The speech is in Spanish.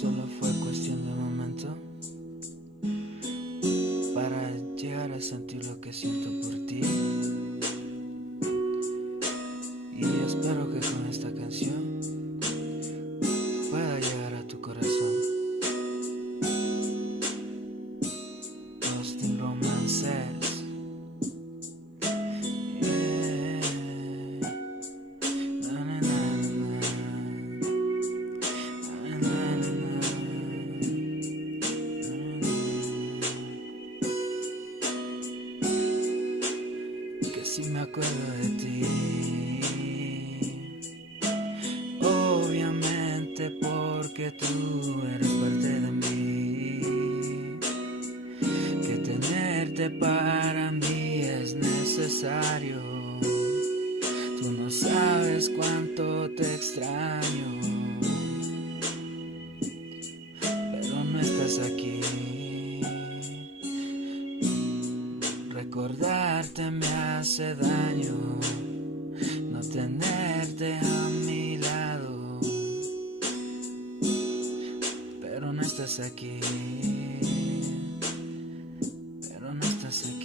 Solo fue cuestión de momento para llegar a sentir lo que siento por ti. Y espero que con esta canción pueda llegar a tu corazón. Lost in Romances. Yeah. Na, na, na, na. Na, na, na, na. Que si me acuerdo de ti, obviamente porque tú eres parte de mí, que tenerte para mí es necesario. Tú no sabes cuánto te extraño, pero no estás aquí. Recordarte me hace daño, no tenerte a mi lado, pero no estás aquí, pero no estás aquí.